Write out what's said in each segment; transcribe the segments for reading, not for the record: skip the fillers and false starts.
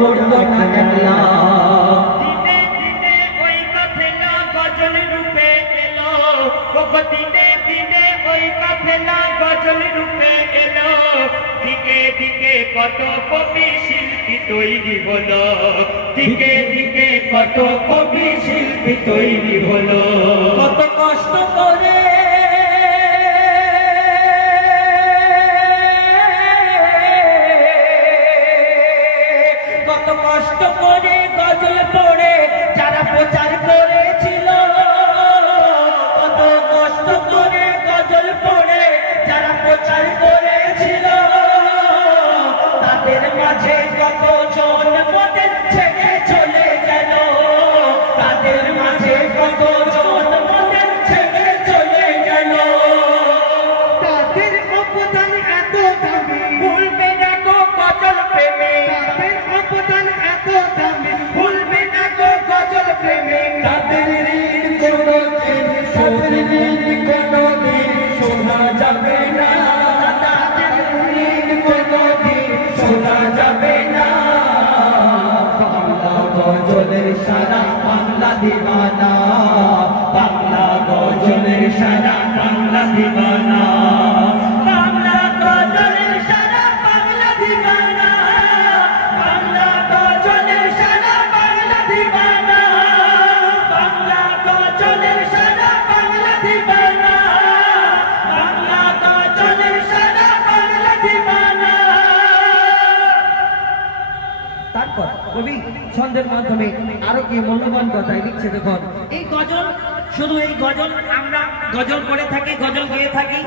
পড়লো না একলা। দিনে দিনে ওই কাফেলা গজল রূপে এলো, দিনে দিনে ওই কাফেলা গজল রূপে এলো। দিকে দিকে কত কবি শিল্পী তৈরি হলো, দিকে দিকে কত কবি শিল্পী তৈরি হলো। কত কষ্ট করে গজল পড়ে যারা প্রচার করেছিল, কত কষ্ট করে গজল পড়ে যারা প্রচার করেছিল, তাদের মাঝে কত জন মদের ছেড়ে চলে গেল, তাদের মাঝে কত জন মদের ছেড়ে চলে গেল। তাদের অবদান এত দামি ভুলবে না গো গজল প্রেমে, তাদের অবদান এত দামি ভুলবে না গো গজল প্রেমে। তাদের ঋণ কোনোদিন, তাদের ঋণ কোনোদিন শোনা যাবে না, তাদের ঋণ কোনোদিন শোনা যাবে না। বাংলা গজলের সারা বাংলা দিওয়ানা, বাংলা গজলের সারা বাংলা দিওয়ানা, বাংলা গজলের সারা বাংলা দিওয়ানা, বাংলা গজলের সারা বাংলা দিওয়ানা, বাংলা গজলের সারা বাংলা দিওয়ানা, বাংলা গজলের সারা বাংলা দিওয়ানা। তারপর কবি ছন্দের মাধ্যমে আরো কি মূল্যবান কথাই লিখছে দেখুন। এই গজল, শুধু এই গজল আমরা গজল করে থাকি, গজল গেয়ে থাকি,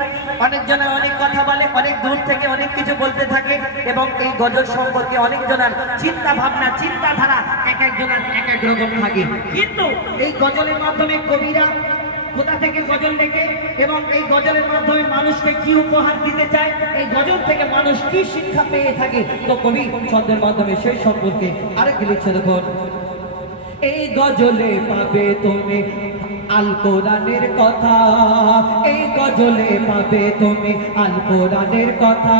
অনেকজনের অনেক কথা বলে, অনেক দূর থেকে অনেক কিছু বলতে থাকে, এবং এই গজল সম্পর্কে অনেকজনের চিন্তা ভাবনা চিন্তাধারা এক একজনের এক এক রকম থাকে। কিন্তু এই গজলের মাধ্যমে কবিরা কোথা থেকে গজল লেখে এবং এই গজলের মাধ্যমে মানুষকে কি উপহার দিতে চায়, এই গজল থেকে মানুষ কি শিক্ষা পেয়ে থাকে, তো কবি ছন্দের মাধ্যমে সেই সম্পর্কে আরেক লিখছে দেখুন। এই গজলে পাবে তুমি আল কোরআনের কথা, এই গজলে পাবে তুমি আল কোরআনের কথা,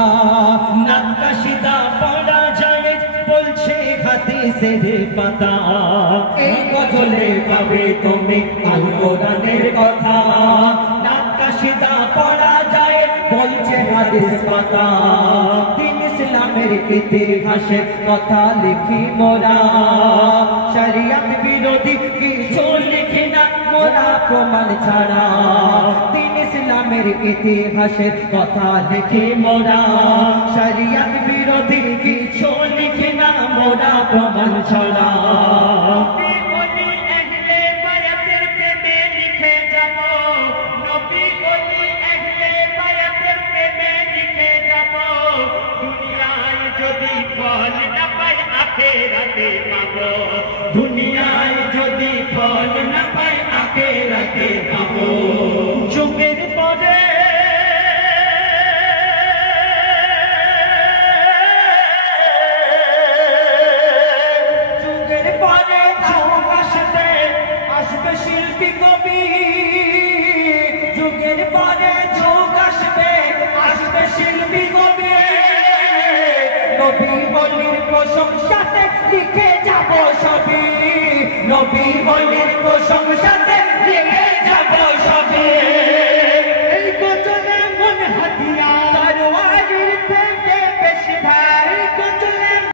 নাক্কাশিদা পড়া যায় বলছে হাদিসের পাতা, এই গজলে পাবে তুমি আল কোরআনের কথা, নাক্কাশিদা পড়া যায় বলছে হাদিস পাতা। দিন ইসলামের ইতিহাসে কথা লিখি মোরা, শরিয়ত বিরোধী কিছু লিখি না মোরা প্রমাণ ছাড়া, দিন ইসলামের ইতিহাসে কথা লিখি মোরা, শরিয়ত বিরোধী কিছু লিখি না মোরা প্রমাণ ছাড়া। দুনিয়ায় যদি ফল না পাই আখিরাতে পাবো। যুগের পরে যুগের পরে যুগ আসবে, আসবে শিল্পী কবি, যুগের পরে যুগ আসবে, আসবে শিল্পী কবি, নবী বলির প্রশংসাতে লিখে যাব ছবি, নবী বলির প্রশংসাতে লিখে যাব